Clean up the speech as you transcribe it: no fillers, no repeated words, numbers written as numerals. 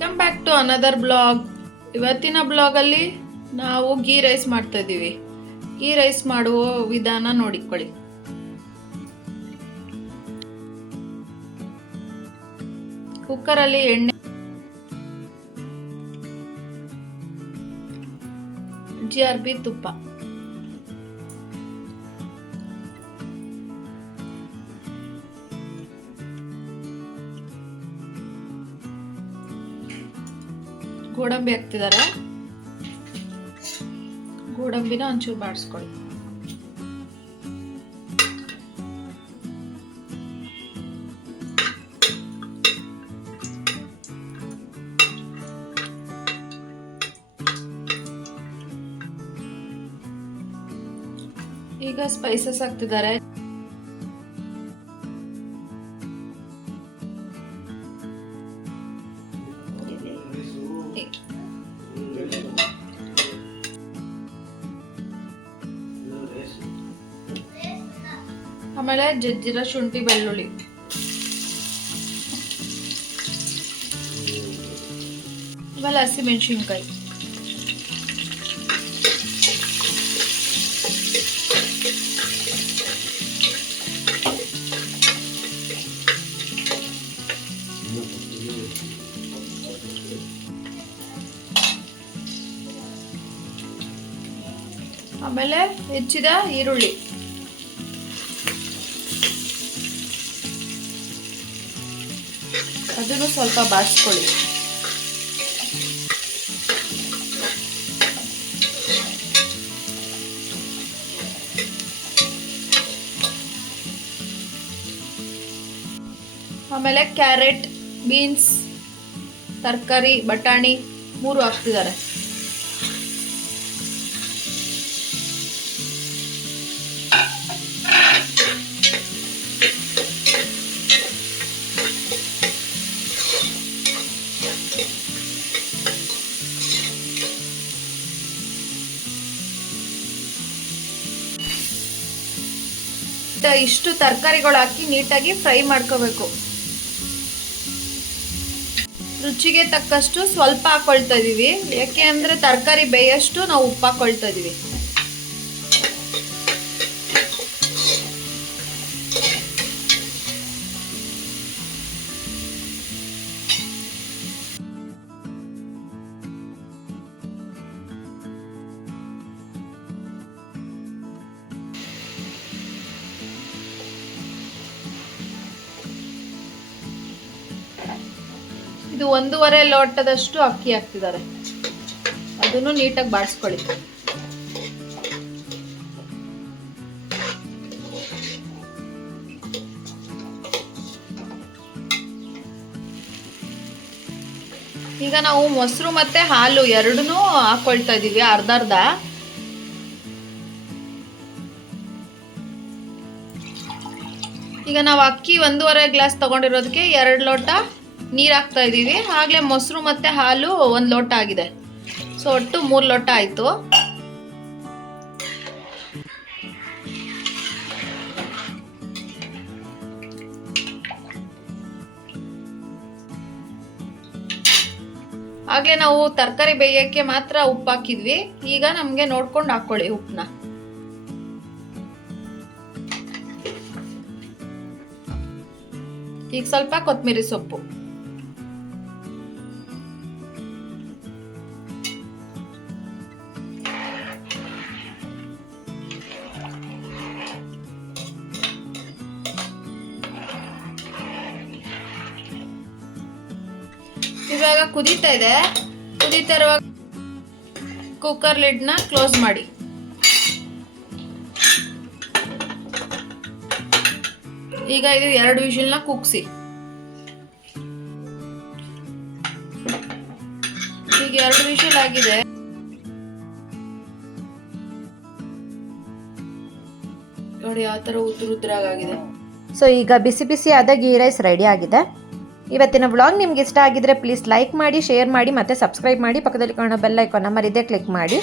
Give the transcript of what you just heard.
Come back to another blog. ಇವತ್ತಿನ ಬ್ಲಾಗಲ್ಲಿ ನಾವು ಗೀ ರೈಸ್ ಮಾಡ್ತಾ ಇದ್ದೀವಿ. ಗೀ ರೈಸ್ ಮಾಡುವ ವಿಧಾನ ನೋಡಿಕೊಳ್ಳಿ. ಕುಕ್ಕರಲ್ಲಿ ಎಣ್ಣೆ, GRB ತುಪ್ಪ, ಗೋಡಂಬಿ ಹಾಕ್ತಿದ್ದಾರೆ. ಗೋಡಂಬಿನ ಒಂಚೂರು ಬಾಡಿಸ್ಕೊಳ್ಳಿ. ಈಗ ಸ್ಪೈಸಸ್ ಹಾಕ್ತಿದ್ದಾರೆ. ಆಮೇಲೆ ಜಜ್ಜಿರೋ ಶುಂಠಿ ಬೆಳ್ಳುಳ್ಳಿ, ಆಮೇಲೆ ಹಸಿಮೆಣಸಿನ್ಕಾಯಿ, ಆಮೇಲೆ ಹೆಚ್ಚಿದ ಈರುಳ್ಳಿ, ಅದನ್ನು ಸ್ವಲ್ಪ ಬಾಡಿಸ್ಕೊಳ್ಳಿ. ಆಮೇಲೆ ಕ್ಯಾರೆಟ್, ಬೀನ್ಸ್, ತರಕಾರಿ, ಬಟಾಣಿ 3 ಹಾಕ್ತಿದ್ದಾರೆ. ಇಷ್ಟು ತರಕಾರಿಗಳು ಹಾಕಿ ನೀಟಾಗಿ ಫ್ರೈ ಮಾಡ್ಕೋಬೇಕು. ರುಚಿಗೆ ತಕ್ಕಷ್ಟು ಸ್ವಲ್ಪ ಹಾಕೊಳ್ತಾ ಇದೀವಿ, ಯಾಕೆ ಅಂದ್ರೆ ತರಕಾರಿ ಬೇಯಷ್ಟು ನಾವು ಉಪ್ಪು ಹಾಕೊಳ್ತಾ ಇದೀವಿ. ಇದು 1.5 ಲೋಟದಷ್ಟು ಅಕ್ಕಿ ಹಾಕ್ತಿದ್ದಾರೆ. ಅದನ್ನು ನೀಟಾಗಿ ಬಾಡಿಸ್ಕೊಳ್ಳಿ. ಈಗ ನಾವು ಮೊಸರು ಮತ್ತೆ ಹಾಲು ಎರಡನ್ನೂ ಹಾಕೊಳ್ತಾ ಇದೀವಿ, ಅರ್ಧ. ಈಗ ನಾವು ಅಕ್ಕಿ 1.5 ಗ್ಲಾಸ್ ತಗೊಂಡಿರೋದಕ್ಕೆ 2 ಲೋಟ ನೀರು ಹಾಕ್ತಾ ಇದೀವಿ. ಆಗ್ಲೇ ಮೊಸರು ಮತ್ತೆ ಹಾಲು 1 ಲೋಟ ಆಗಿದೆ. ಸೊ ಒಟ್ಟು 3 ಲೋಟ ಆಯ್ತು. ಆಗ್ಲೇ ನಾವು ತರಕಾರಿ ಬೇಯಕ್ಕೆ ಮಾತ್ರ ಉಪ್ಪು ಹಾಕಿದ್ವಿ. ಈಗ ನಮ್ಗೆ ನೋಡ್ಕೊಂಡು ಹಾಕೊಳ್ಳಿ ಉಪ್ಪನ್ನ. ಈಗ ಸ್ವಲ್ಪ ಕೊತ್ತಂಬರಿ ಸೊಪ್ಪು, ಇವಾಗ ಕುದೀತಾ ಇರುವಾಗ ಕುಕ್ಕರ್ ಲಿಡ್ನ ಕ್ಲೋಸ್ ಮಾಡಿ. ಈಗ ಇದು 2 ವಿಷಲ್ನ ಕೂಗ್ಸಿ. ಈಗ 2 ವಿಷಲ್ ಆಗಿದೆ. ನೋಡಿ ಯಾವ ತರ ಉದ್ರಾಗಿದೆ. ಸೊ ಈಗ ಬಿಸಿ ಬಿಸಿ ಆದ ಗೀ ರೈಸ್ ರೆಡಿ ಆಗಿದೆ. ಇವತ್ತಿನ ವ್ಲಾಗ್ ನಿಮ್ಗೆ ಇಷ್ಟ ಆಗಿದ್ರೆ ಪ್ಲೀಸ್ ಲೈಕ್ ಮಾಡಿ, ಶೇರ್ ಮಾಡಿ, ಮತ್ತೆ ಸಬ್ಸ್ಕ್ರೈಬ್ ಮಾಡಿ. ಪಕ್ಕದಲ್ಲಿ ಕಾಣೋ ಬೆಲ್ ಐಕಾನ್ನ ಮರಿದೇ ಕ್ಲಿಕ್ ಮಾಡಿ.